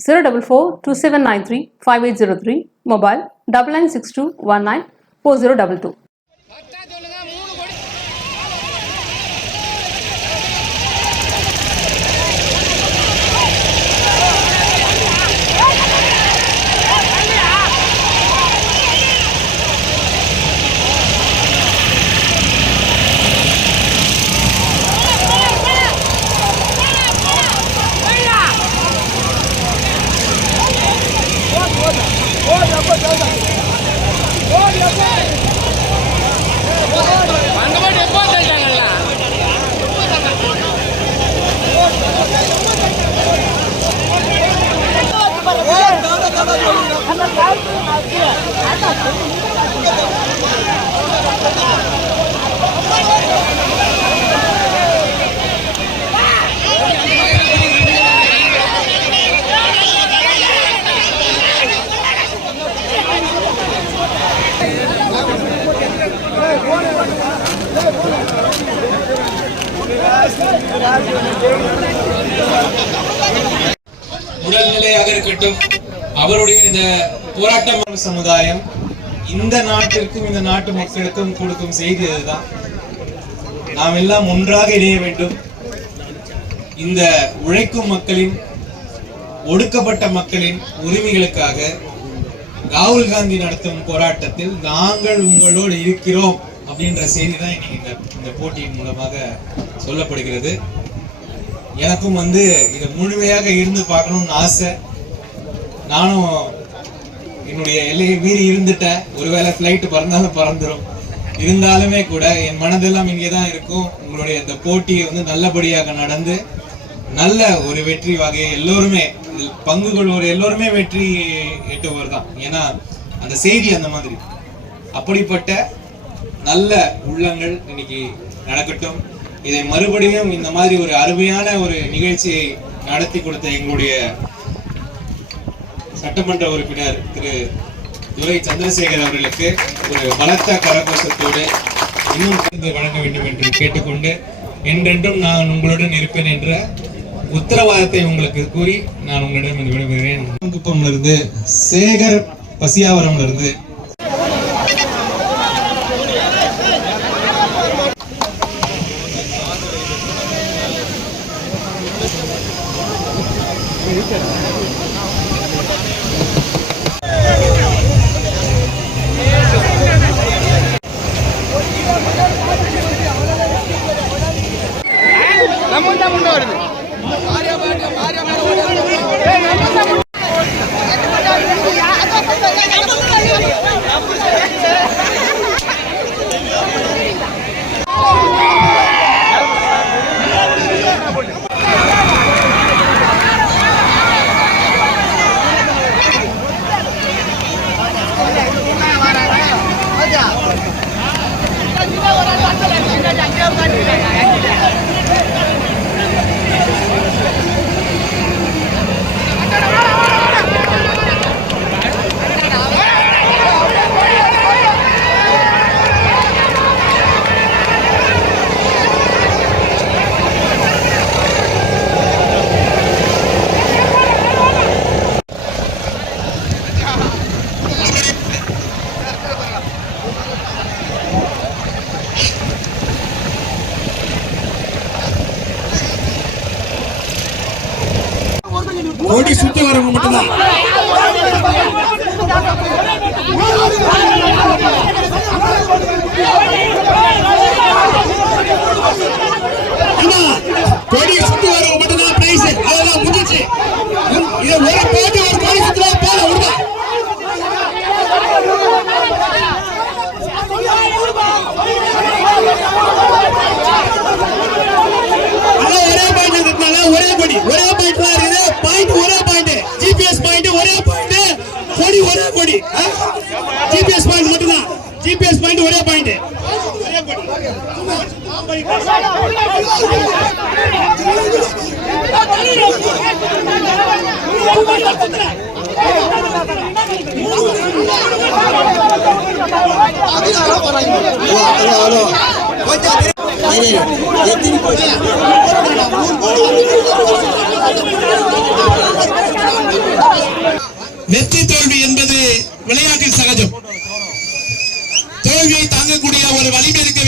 044 mobile double nine six two one nine four zero double two. உடல்நிலையாக இருக்கட்டும் அவருடைய இந்த போராட்டம் சமுதாயம் இந்த நாட்டிற்கும் இந்த நாட்டு மக்களுக்கும் கொடுக்கும் செய்தி இதுதான் நாம் எல்லாம் ஒன்றாக இணைய வேண்டும். இந்த உழைக்கும் மக்களின் ஒடுக்கப்பட்ட மக்களின் உரிமைகளுக்காக ராகுல் காந்தி நடத்தும் போராட்டத்தில் நாங்கள் உங்களோடு இருக்கிறோம் அப்படின்ற செய்தி தான் இன்னைக்கு இந்த இந்த போட்டியின் மூலமாக சொல்லப்படுகிறது. எனக்கும் வந்து இதை முழுமையாக இருந்து பார்க்கணும்னு ஆசை. நானும் என்னுடைய எல்லையை மீறி இருந்துட்டேன். ஒருவேளை ஃப்ளைட்டு பறந்தாலும் பறந்துடும் இருந்தாலுமே கூட என் மனதெல்லாம் இங்கே தான் இருக்கும். உங்களுடைய இந்த போட்டியை வந்து நல்லபடியாக நடந்து நல்ல ஒரு வெற்றி வகை எல்லோருமே இதில் பங்கு கொள்வோர் எல்லோருமே வெற்றி எட்டுவர் தான். ஏன்னா அந்த செய்தி அந்த மாதிரி. அப்படிப்பட்ட நல்ல உள்ளங்கள் இன்னைக்கு நடக்கட்டும். இதை மறுபடியும் இந்த மாதிரி ஒரு அருமையான ஒரு நிகழ்ச்சியை நடத்தி கொடுத்த எங்களுடைய சட்டமன்ற உறுப்பினர் திரு துரை சந்திரசேகர் அவர்களுக்கு ஒரு பலத்த கரகோஷத்தோடு இன்னும் வழங்க வேண்டும் என்று கேட்டுக்கொண்டு என்றென்றும் நான் உங்களுடன் இருப்பேன் என்ற உத்தரவாதத்தை உங்களுக்கு கூறி நான் உங்களிடம் விடுகிறேன் குப்பம்ல இருந்து சேகர் பசியாவரம்ல இருந்து நம்ம தான் முன்னே வருது கோடி சுத்தி வரவங்க மட்டும்தான். ஆமா கொடி சுத்தி வரவங்க மட்டும்தான் பிரைஸ் அதெல்லாம் முடிஞ்சிச்சு. இதை ஒரு போட்டு ஒரு கொடி சுத்தி போல விடுங்க எல்லாம் ஒரே பாயிண்ட் இருக்கனால ஒரே கொடி ஒரே பாயிண்ட் இருக்குது பாயிண்ட் ஒரே பாயிண்ட் ஜிபிஎஸ் பாயிண்ட் பாயிண்ட் கொடி ஒரே கொடி ஜிபிஎஸ் பாயிண்ட் மட்டும்தான் ஜிபிஎஸ் பாயிண்ட் ஒரே பாயிண்ட் ஒரே கொடி வெற்றி தோல்வி என்பது விளையாட்டில் சகஜம். தோல்வியை தாங்கக்கூடிய ஒரு வலிமை இருக்கு.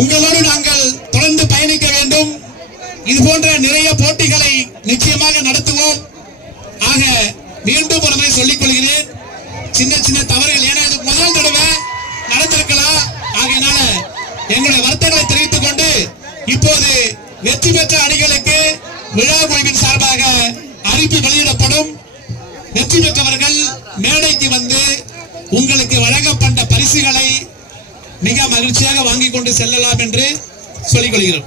உங்களோடு நாங்கள் தொடர்ந்து பயணிக்க வேண்டும். இது போன்ற நிறைய போட்டிகளை நிச்சயமாக நடத்துவோம். ஆக மீண்டும் ஒரு முறை சொல்லிக் கொள்கிறேன். சின்ன சின்ன தவறுகள் ஏன்னா இது முதல் தடவை நடந்திருக்கலாம். ஆகையினால எங்களுடைய வருத்தங்களை தெரிவித்துக் கொண்டு இப்போது வெற்றி பெற்ற அணிகளுக்கு விழா குழுவின் சார்பாக அறிவிப்பு வெளியிடப்படும். வெற்றி பெற்றவர்கள் மேடைக்கு வந்து உங்களுக்கு வழங்கப்பட்ட பரிசுகளை மிக மகிழ்ச்சியாக வாங்கிக் கொண்டு செல்லலாம் என்று சொல்லிக் கொள்கிறோம்.